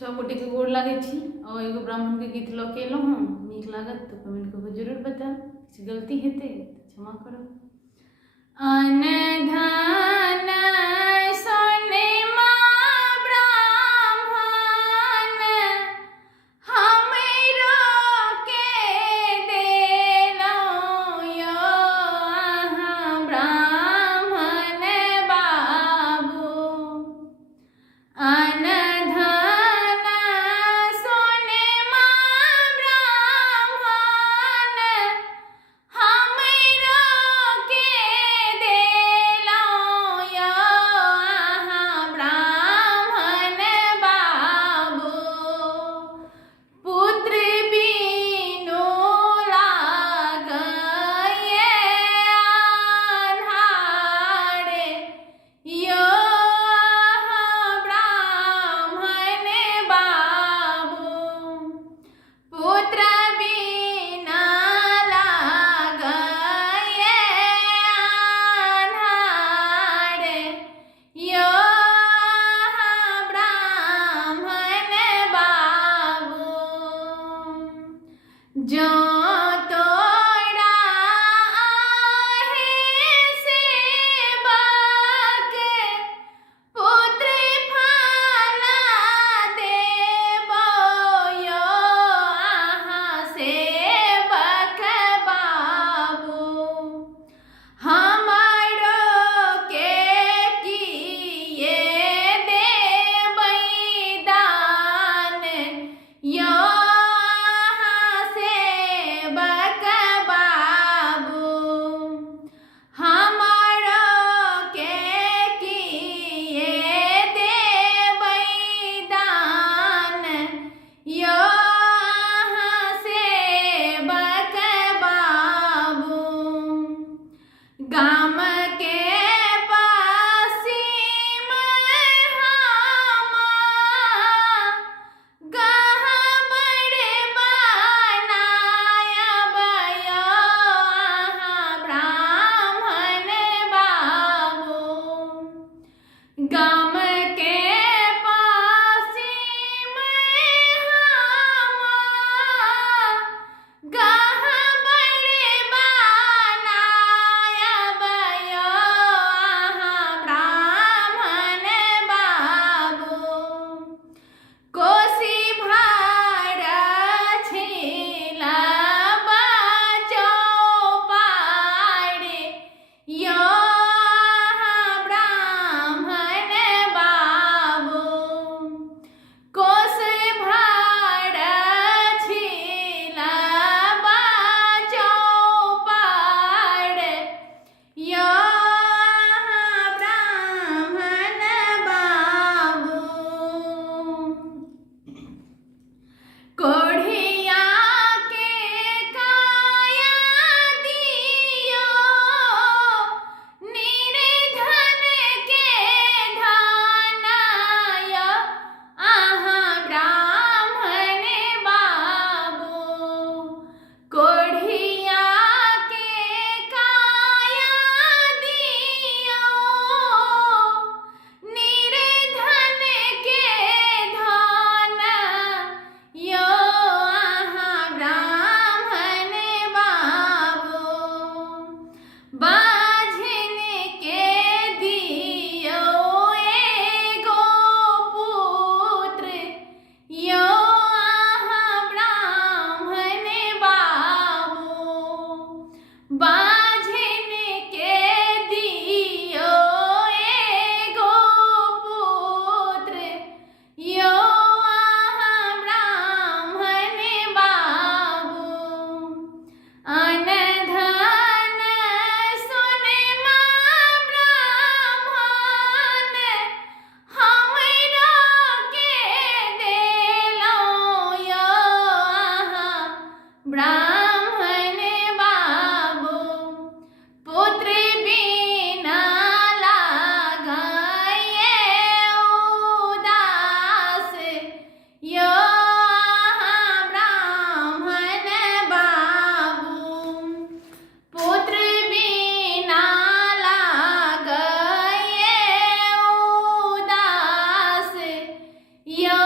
सब गोटे के गोड़ लगे और एगो ब्राह्मण के गीत लकेलो हूँ नीक लागत तो कमेंट करके जरूर बता। किसी गलती हेते तो क्षमा करो। अन धन सोनेमा ब्राह्मण हमरो के देलो यो अहाँ ब्राह्मण बाबू। अन धन सोनेमा ब्राह्मण हमरो के देलो यो अहाँ ब्राह्मण बाबू। पुत्र बिनु लागय अन्हारे यो अहाँ ब्राह्मण बाबू। पुत्र बिना लागय अन्हारे यो अहाँ ब्राह्मण बाबू। जो तोरा आहे सेवक पुत्र फल देबो यो अहाँ सेवक बाबू। हमरो के किए देबै दान यो अहाँ सेवक बाबू। हमरो के किए देबै दान यो अहाँ सेवक बाबू। गाम के पश्चिम हम गहबर बनायब यो अहाँ ब्राह्मण बाबू। गाम के पश्चिम हम गहबर बनायब यो अहाँ ब्राह्मण बाबू। कोसी भार छिलब चौपाड़े यो अहाँ ब्राह्मण बाबू। कोस भार छिलब चौपाड़ यो अहाँ ब्राह्मण बाबू। कोढ़िया के काया दियो निर्धन के धन यो अहाँ ब्राह्मण बाबू। कोढ़िया के काया दियो निर्धन के धन यो अहाँ ब्राह्मण बाबू। बाझिन के दियो एगो पुत्र यो अहाँ ब्राह्मण बाबू। बाझिन के दियो एगो पुत्र यो अहाँ ब्राह्मण बाबू। अन धन सोनेमा ब्राह्मण हमरो के देलो यो अहाँ ब्राह्मण बाबू। पुत्र बिना लागय उदास यो अहाँ ब्राह्मण बाबू। पुत्र बिना लागय उदास यो